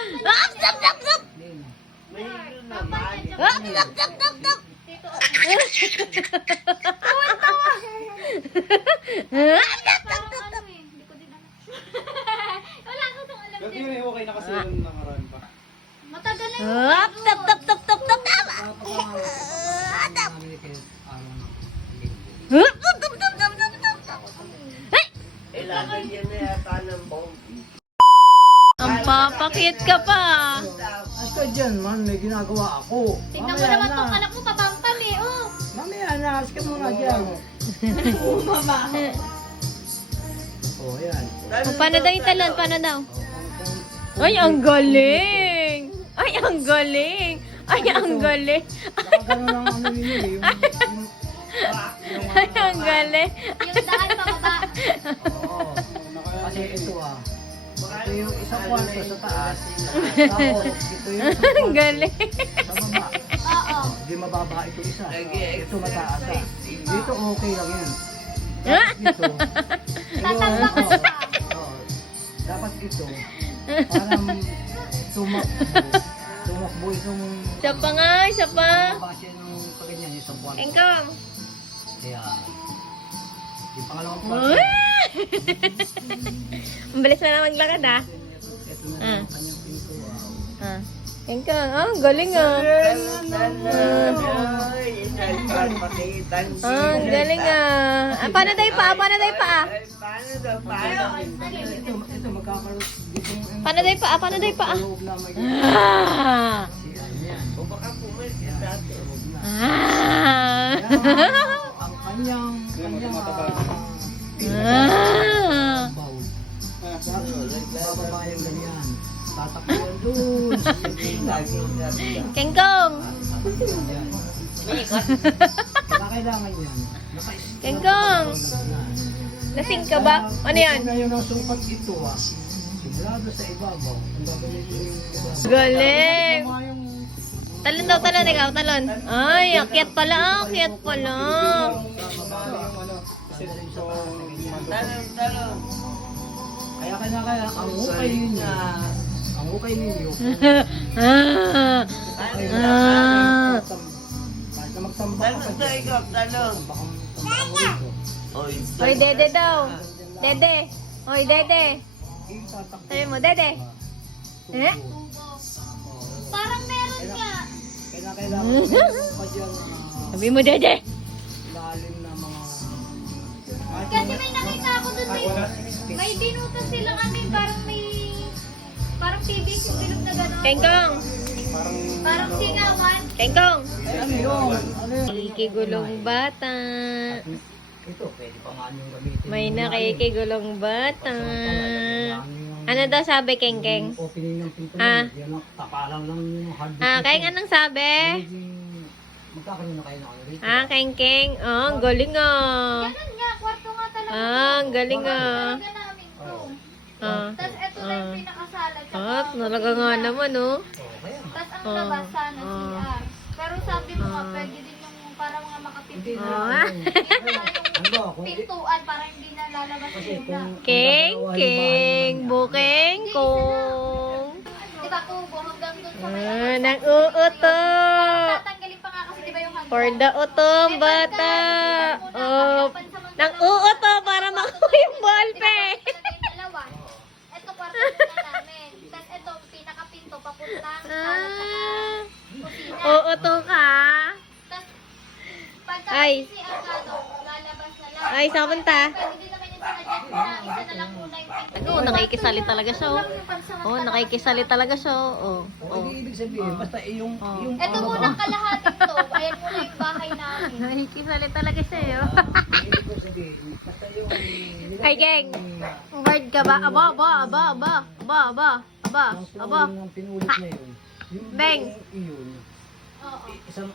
Stop, stop, stop! Stop, stop, stop, stop! Gabi may okay na kasi yung nakaraan pa. Matagal na Stop, stop, stop, stop, stop, stop! Ilagay niya na yata ng bombi. Ang papakit ka pa. Basta dyan man, may ginagawa ako. tingnan mo naman tong anak mo, kabampam eh, oh. Mamaya na, ask ka muna dyan. Oh, yan. Paano daw yung talon? Paano daw? Ay, ang galing! Ay, ang galing! Ay, ang galing! Nakagano lang ano ninyo eh. Ay, ang galing! Yung daan pababa. Oo. Kasi ito ito yung isang kwarto sa taas. Tapos, ito yung isang Ang kwarto galing! sa baba. Oo. Hindi mababa ito isa. Ito mataas Dito okay lang yan. Dito. Tatamba ka pa. Oo. Dapat ito. Parang tumakbo itong Isa pa nga, isa pa. base nung paganyan yung isang kwarto. Engkong! Kaya, yung pangalawang kwarto. Ang bilis na maglakad ah. Ito na yung kanyang pinto. Ah. Engkong, oh, galing ah. Ah, galing ah. Ah, paano daw yung paa? Paano daw yung paa? Paano daw? Paano? Ito magkakaroon dito. Paano daw yung paa? Paano daw yung paa? Loob na may Ah! yan. O baka pumalit ka dati. Ah! Ang kanyang Ah! bowl. Bababa yung ganyan. Tatakbuhan doon. Kengkong! Kaya kailangan yan. Kengkong! Lasing ka ba? Ano yan? Ngayon ang sumpat ito sigurado sa ibabaw. Ang gagawin yung Galing! Tama yung Talon daw, talon ikaw, talon. Ay, akyat pala, akyat pala. kaya ang ukay ninyo. Ang ukay ninyo. Ah! Ah! Kahit na magtambak ka pa dyan. Talong. Baka magtambak dito. Oy, Hoy, dede daw. Dede. Hoy, dede. Sabi mo, dede. Eh? Parang meron nga. Kailangan pa dyan Sabi mo, dede. lalim na mga... Kasi may nakita ako dun, may binutas silang parang PVC bilog na gano'n. Kengkong! Parang singawan. Kengkong! Ano yun? Ano yun? Nakikigulong bata. Ito, pwede pa nga niyong gamitin. May nakikigulong bata. Ano daw sabi, Kengkeng? Opening ng pinto Ah. yan ang tapalan lang yung hard disk. Ah, Keng, anong sabi? Magkakaroon na kayo ng ano rito. Ah, Kengkeng. Oh, ang galing ah. Ganun nga, kwarto nga talaga. Ah, ang galing ah. Talaga namin to. Ah. Tapos ito na yung pinakasala. Ah, talaga nga naman oh. Kaya nga. Tapos ang labas sana CR. Pero sabi mo nga, pwede din yung para mga Hindi makapintuan. na. Ano ba? Kung Pintuan para hindi na lalabas kasi yung kung Keng, Keng, bukeng, kong. Diba kubo hanggang doon sa may Ah, nang uuto. tatanggalin pa nga kasi diba yung hanggang. For the utong bata. Oh, nang uuto para makuha yung ballpen. Dalawa. Ito kwarto na namin. Tapos ito pinakapinto papuntang sala sa Ah, kusina. uuto ka. Tapos pagka Ay. si Arcado, lalabas na lang. Ay, saan punta? Pwede din naman yung sinadyan na isa na lang muna yung pinto. Oo, nakikisali talaga siya. Oh, nakikisali talaga siya. Oh, oh, ibig sabihin, basta yung... yung Ito munang kalahating to. Ayan muna yung bahay namin. Nakikisali talaga siya. Oh. ibig ko sabihin, basta yung... Ay, Geng. Word ka ba? Aba, aba, aba, aba, aba, aba, aba, aba. Yung pinulit na yun. Yung Beng. Iyon. Oo. Isang